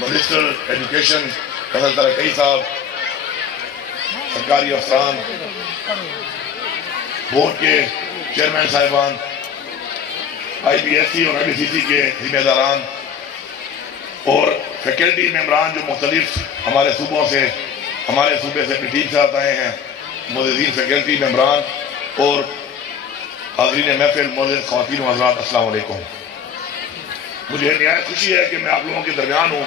Minister education حسن ترقی صاحب، سرکاری افسران، بورڈ کے چیئرمین صاحبان، آئی بی ایس سی اور آئی بی سی سی کے ذمہ داران اور فیکلٹی ممبران جو مختلف ہمارے صوبوں سے، ہمارے صوبے سے اپنی ٹیم سے آئے ہیں، معززین فیکلٹی ممبران اور حاضرین محفل، معزز خواتین و حضرات، السلام علیکم۔ مجھے نہایت خوشی ہے کہ میں آپ لوگوں کے درمیان ہوں،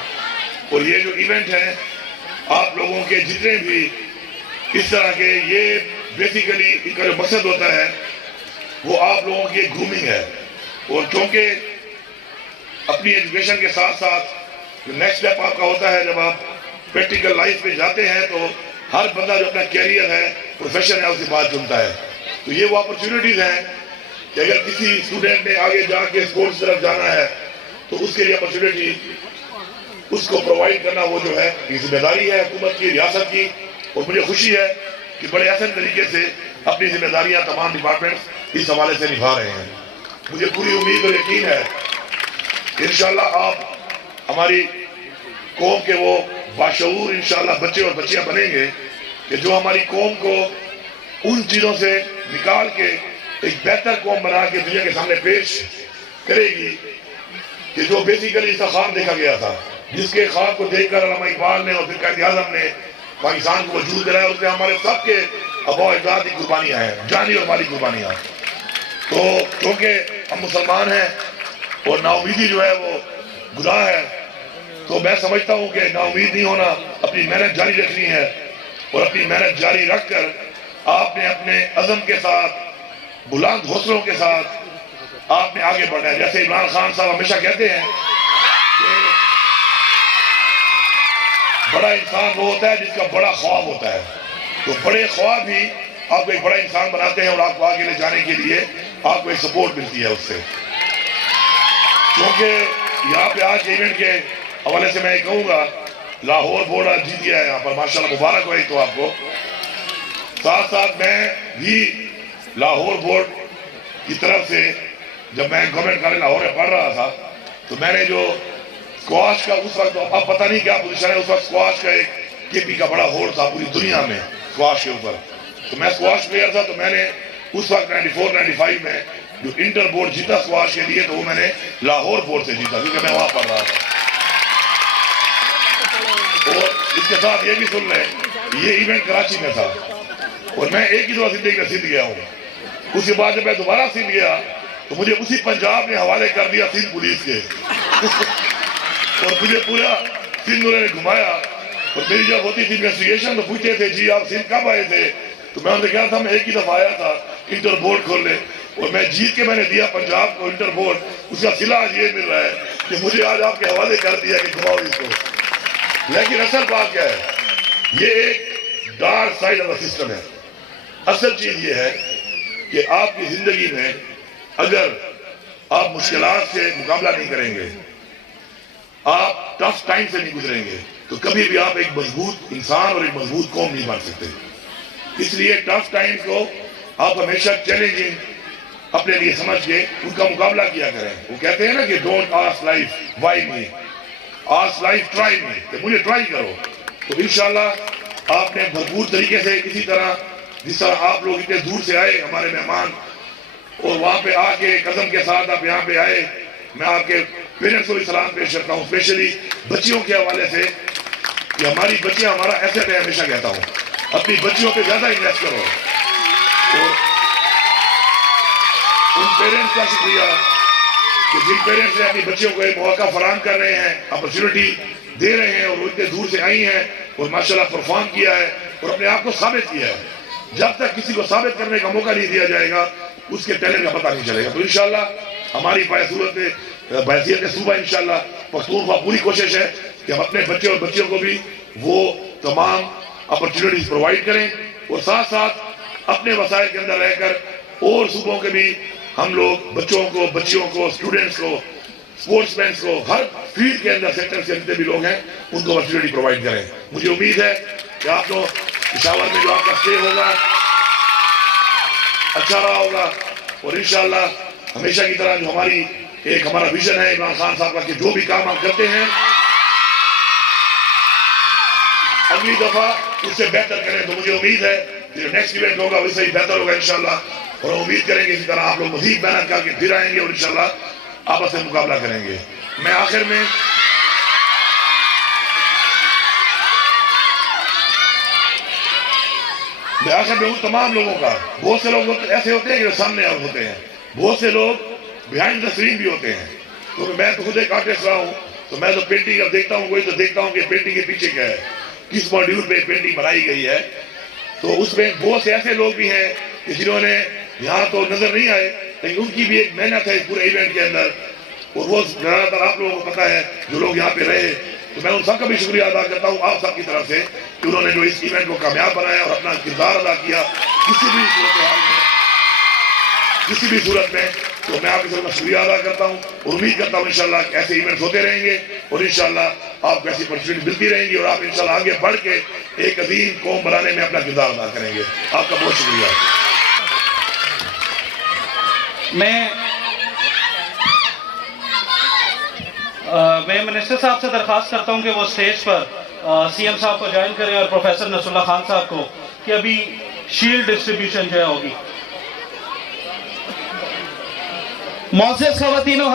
اور یہ جو ایونٹ ہے آپ لوگوں کے جتنے بھی اس طرح کے، یہ بیسیکلی ان کا جو مقصد ہوتا ہے وہ آپ لوگوں کی گرومنگ ہے، اور چونکہ اپنی ایجوکیشن کے ساتھ ساتھ جو نیکسٹ سٹیپ آپ کا ہوتا ہے، جب آپ پریکٹیکل لائف میں جاتے ہیں تو ہر بندہ جو اپنا کیریئر ہے، پروفیشن ہے، اس کی بات چنتا ہے۔ تو یہ وہ اپرچونٹیز ہیں کہ اگر کسی اسٹوڈنٹ نے آگے جا کے اسپورٹس طرف جانا ہے تو اس کے لیے اپرچونٹی اس کو پرووائڈ کرنا، وہ جو ہے یہ ذمہ داری ہے حکومت کی، ریاست کی، اور مجھے خوشی ہے کہ بڑے احسن طریقے سے اپنی ذمہ داریاں تمام ڈپارٹمنٹس اس حوالے سے نبھا رہے ہیں۔ مجھے پوری امید اور یقین ہے کہ انشاءاللہ آپ ہماری قوم کے وہ باشعور انشاءاللہ بچے اور بچیاں بنیں گے کہ جو ہماری قوم کو ان چیزوں سے نکال کے ایک بہتر قوم بنا کے دنیا کے سامنے پیش کرے گی کہ جو بیسیکلی اس کا خواب دیکھا گیا تھا، جس کے خواب کو دیکھ کر علامہ اقبال نے اور پھر قائد اعظم نے پاکستان کو وجود دلایا، اس میں ہمارے سب کے آباء و اجداد کی قربانیاں ہیں، جانی اور مالی قربانیاں۔ تو کیونکہ ہم مسلمان ہیں اور نا امیدی جو ہے وہ گناہ ہے، تو میں سمجھتا ہوں کہ نا امید نہیں ہونا، اپنی محنت جاری رکھنی ہے، اور اپنی محنت جاری رکھ کر آپ نے اپنے عزم کے ساتھ، بلند حوصلوں کے ساتھ آپ نے آگے بڑھنا ہے۔ جیسے عمران خان صاحب ہمیشہ کہتے ہیں کہ بڑا انسان وہ ہوتا ہے جس کا بڑا خواب ہوتا ہے، تو بڑے خواب ہی آپ کو ایک بڑا انسان بناتے ہیں، اور آپ کو آگے لے جانے کے لیے آپ کو ایک سپورٹ ملتی ہے اس سے۔ کیونکہ یہاں پہ آج ایونٹ کے حوالے سے میں یہ کہوں گا، لاہور بورڈ آج جیت گیا ہے یہاں پر، ماشاءاللہ مبارک ہو۔ تو آپ کو ساتھ ساتھ میں بھی لاہور بورڈ کی طرف سے، جب میں گورنمنٹ کالج لاہور میں پڑھ رہا تھا تو میں نے جو سکواش کا اس وقت، اب پتہ نہیں کیا پوزیشن ہے، اس وقت سکواش کا ایک کے پی کا بڑا ہول تھا پوری دنیا میں سکواش کے اوپر، تو میں سکواش پلیئر تھا، تو میں نے اس وقت 94-95 میں جو انٹر بورڈ جیتا سکواش کے لیے، تو وہ میں نے لاہور بورڈ سے جیتا، کیونکہ میں وہاں پڑھ رہا تھا۔ اور اس کے ساتھ یہ بھی سن لیں، یہ ایونٹ کراچی میں تھا، اور میں ایک ہی دفعہ زندگی میں سندھ گیا ہوں۔ اس کے بعد جب میں دوبارہ سندھ گیا تو مجھے اسی پنجاب نے حوالے کر دیا سندھ پولیس کے، اور مجھے پورا سندھ انہوں نے گھمایا، اور میری جب ہوتی تھی انویسٹیگیشن تو پوچھتے تھے جی آپ سندھ کب آئے تھے، تو میں انہوں نے کہا تھا میں ایک ہی دفعہ آیا تھا انٹر بورڈ کھولنے، اور میں جیت کے میں نے دیا پنجاب کو انٹر بورڈ، اس کا صلہ آج یہ مل رہا ہے کہ مجھے آج آپ کے حوالے کر دیا کہ گھماؤ اس کو۔ لیکن اصل بات کیا ہے، یہ ایک dark side of the system ہے۔ اصل چیز یہ ہے کہ آپ کی زندگی میں اگر آپ مشکلات سے مقابلہ نہیں کریں گے، آپ ٹف ٹائم سے نہیں گزریں گے، تو کبھی بھی آپ ایک مضبوط انسان اور ایک مضبوط قوم نہیں بن سکتے۔ اس لیے ٹف ٹائم کو آپ ہمیشہ چیلنجنگ اپنے لیے سمجھ کے ان کا مقابلہ کیا کریں۔ وہ کہتے ہیں نا کہ don't ask life why me, ask life try me, کہ مجھے ٹرائی کرو۔ تو انشاءاللہ آپ نے بھرپور طریقے سے اسی طرح جس طرح آپ لوگ اتنے دور سے آئے ہمارے مہمان، اور وہاں پہ آ کے قدم کے ساتھ آپ یہاں پہ آئے، میں آپ کے پیرنٹس کو بھی سلام پیش کرتا ہوں، اسپیشلی بچیوں کے حوالے سے، کہ ہماری بچیاں ہمارا ایسٹ ہے، ہمیشہ کہتا ہوں اپنی بچیوں پہ زیادہ انویسٹ کرو، اور ان پیرنٹس کا شکریہ کہ جن پیرنٹس نے اپنی بچیوں کو ایک موقع فراہم کر رہے ہیں، اپرچونٹی دے رہے ہیں، اور وہ اتنے دور سے آئی ہیں اور ماشاءاللہ پرفارم کیا ہے اور اپنے آپ کو ثابت کیا ہے۔ جب تک کسی کو ثابت کرنے کا موقع نہیں دیا جائے گا اس کے ٹیلنٹ کا پتہ نہیں چلے گا۔ تو انشاءاللہ ہماری بحیثیت صوبہ انشاءاللہ پختونخوا پوری کوشش ہے کہ ہم اپنے بچے اور بچیوں کو بھی وہ تمام اپرچونٹیز پرووائڈ کریں، اور ساتھ ساتھ اپنے وسائل کے اندر رہ کر اور صوبوں کے بھی ہم لوگ بچوں کو، بچیوں کو، اسٹوڈنٹس کو، سپورٹس مینس کو، ہر فیلڈ کے اندر سیکٹر سے جتنے بھی لوگ ہیں ان کو اپرچونٹی پرووائڈ کریں۔ مجھے امید ہے کہ آپ کو پشاور میں جو آپ کا اسٹے ہوگا اچھا رہا ہوگا، اور انشاءاللہ ہمیشہ کی طرح جو ہمارا ویژن ہے عمران خان صاحب کا کہ جو بھی کام آپ کرتے ہیں اگلی دفعہ اس سے بہتر کریں. تو مجھے امید ہے کہ جو نیکسٹ ایونٹ ہوگا ویسے ہی بہتر ہوگا انشاءاللہ. اور امید کریں گے اسی طرح آپ لوگ مزید محنت کر کے پھر آئیں گے اور انشاءاللہ آپس میں مقابلہ کریں گے. میں آخر میں ہوں تمام لوگوں کا. بہت سے لوگ ایسے ہوتے ہیں کہ جو سامنے ہوتے ہیں, بہت سے لوگ بیہائنڈ دا اسکرین بھی ہوتے ہیں. کیونکہ میں تو خود ایک آرٹسٹ رہا ہوں, تو میں تو پینٹنگ اب دیکھتا ہوں, وہی تو دیکھتا ہوں کہ پینٹنگ کے پیچھے کیا ہے, کس ماڈیول پہ پینٹنگ بنائی گئی ہے. تو اس میں بہت سے ایسے لوگ بھی ہیں کہ جنہوں نے یہاں تو نظر نہیں آئے, لیکن ان کی بھی ایک محنت ہے اس پورے ایونٹ کے اندر, اور وہ زیادہ تر آپ لوگوں کو پتہ ہے جو لوگ یہاں پہ رہے. تو میں ان سب کا بھی شکریہ ادا کرتا ہوں آپ سب کی طرف سے کہ انہوں نے جو اس ایونٹ کو کامیاب بنایا اور اپنا کردار ادا کیا کسی بھی صورتحال میں, کسی بھی صورت میں. تو میں آپ کے ساتھ شکریہ ادا کرتا ہوں اور امید کرتا ہوں انشاءاللہ کہ ایسے ایونٹس ہوتے رہیں گے اور انشاءاللہ آپ کو ایسی اپرچونٹی ملتی رہیں گی اور آپ انشاءاللہ آگے بڑھ کے ایک عظیم قوم بنانے میں اپنا کردار ادا کریں گے. آپ کا بہت شکریہ. میں منسٹر صاحب سے درخواست کرتا ہوں کہ وہ اسٹیج پر سی ایم صاحب کو جوائن کریں اور پروفیسر نصر اللہ خان صاحب کو, کہ ابھی شیلڈ ڈسٹریبیوشن جو ہے ہوگی. معزز خواتین و